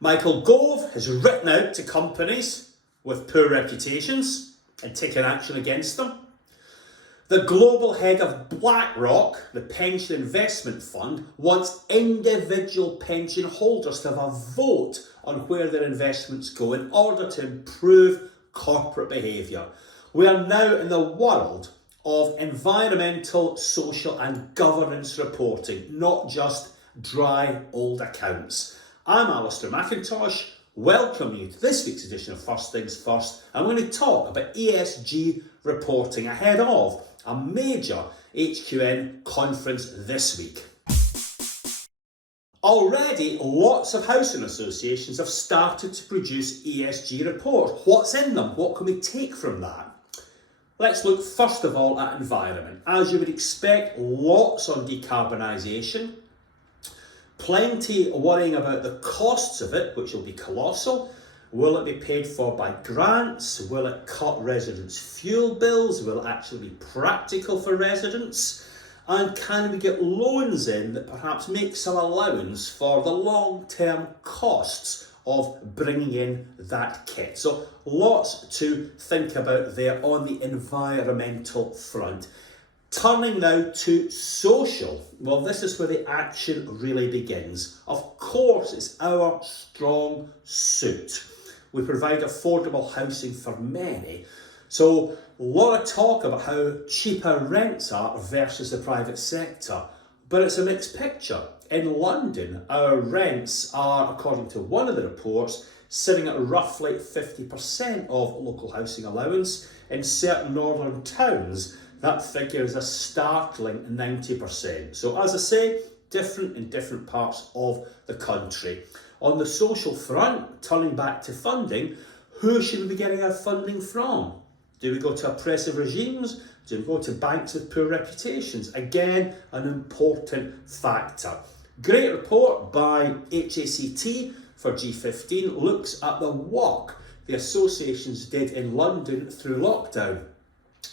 Michael Gove has written out to companies with poor reputations and taken action against them. The global head of BlackRock, the pension investment fund, wants individual pension holders to have a vote on where their investments go in order to improve corporate behaviour. We are now in the world of environmental, social and governance reporting, not just dry old accounts. I'm Alistair McIntosh. Welcome you to this week's edition of First Things First. I'm going to talk about ESG reporting ahead of a major HQN conference this week. Already, lots of housing associations have started to produce ESG reports. What's in them? What can we take from that? Let's look first of all at environment. As you would expect, lots on decarbonisation. Plenty worrying about the costs of it, which will be colossal. Will it be paid for by grants? Will it cut residents' fuel bills? Will it actually be practical for residents? And can we get loans in that perhaps make some allowance for the long-term costs of bringing in that kit? So lots to think about there on the environmental front. Turning now to social. Well, this is where the action really begins. Of course, it's our strong suit. We provide affordable housing for many. So a lot of talk about how cheap our rents are versus the private sector. But it's a mixed picture. In London, our rents are, according to one of the reports, sitting at roughly 50% of local housing allowance. In certain northern towns, that figure is a startling 90%. So as I say, different in different parts of the country. On the social front, turning back to funding, who should we be getting our funding from? Do we go to oppressive regimes? Do we go to banks with poor reputations? Again, an important factor. Great report by HACT for G15 looks at the work the associations did in London through lockdown.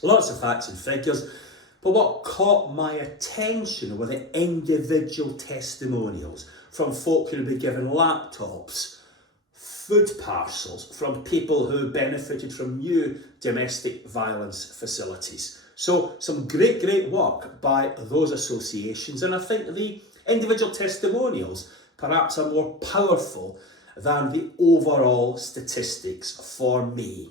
Lots of facts and figures, but what caught my attention were the individual testimonials from folk who had been given laptops, food parcels from people who benefited from new domestic violence facilities. So some great work by those associations, and I think the individual testimonials perhaps are more powerful than the overall statistics for me.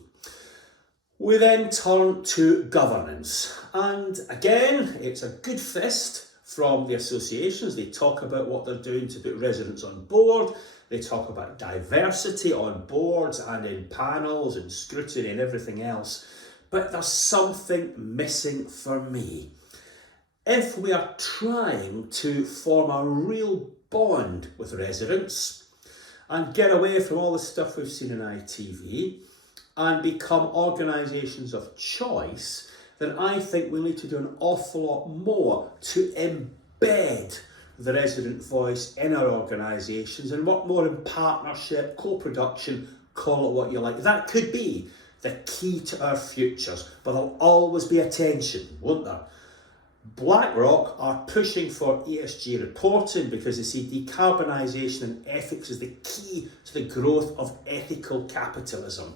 We then turn to governance, and again it's a good fist from the associations. They talk about what they're doing to put residents on board. They talk about diversity on boards and in panels and scrutiny and everything else. But there's something missing for me. If we are trying to form a real bond with residents and get away from all the stuff we've seen in ITV and become organisations of choice, then I think we need to do an awful lot more to embed the resident voice in our organisations and work more in partnership, co-production, call it what you like. That could be the key to our futures, but there'll always be a tension, won't there? BlackRock are pushing for ESG reporting because they see decarbonisation and ethics as the key to the growth of ethical capitalism.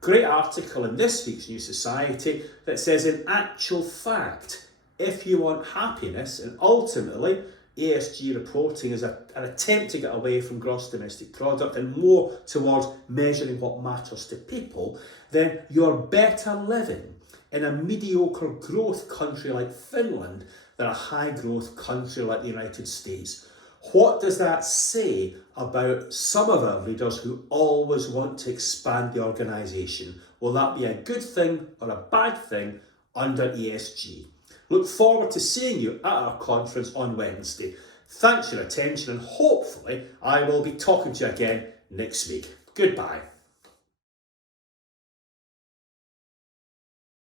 Great article in this week's New Society that says, in actual fact, if you want happiness, and ultimately ESG reporting is an attempt to get away from gross domestic product and more towards measuring what matters to people, then you're better living in a mediocre growth country like Finland than a high growth country like the United States. What does that say about some of our leaders who always want to expand the organisation? Will that be a good thing or a bad thing under ESG? Look forward to seeing you at our conference on Wednesday. Thanks for your attention, and hopefully I will be talking to you again next week. Goodbye.